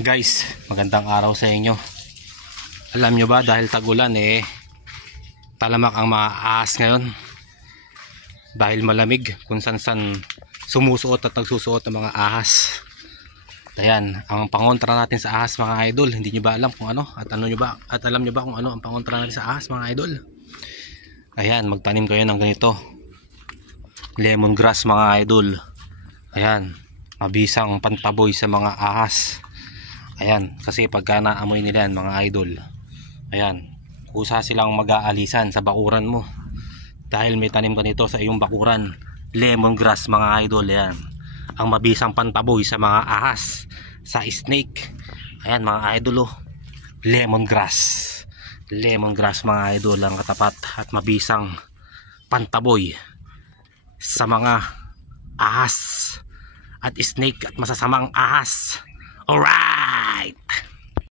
Guys, magandang araw sa inyo. Alam nyo ba, dahil tag-ulan talamak ang mga ahas ngayon. Dahil malamig, kung san-san sumusuot at nagsusuot ng mga ahas. Ayan, ang pangontra natin sa ahas mga idol, hindi nyo ba alam kung ano? At alam nyo ba kung ano ang pangontra natin sa ahas mga idol? Ayan, magtanim kayo ng ganito. Lemongrass mga idol. Ayan, mabisang pantaboy sa mga ahas. Ayan, kasi pagka naamoy nila yan mga idol, ayan, kusa silang mag-aalisan sa bakuran mo. Dahil may tanim ka nito sa iyong bakuran, lemongrass mga idol. Ayan, ang mabisang pantaboy sa mga ahas, sa snake. Ayan mga idol, lemongrass. Lemongrass mga idol ang katapat at mabisang pantaboy sa mga ahas at snake at masasamang ahas. Alright!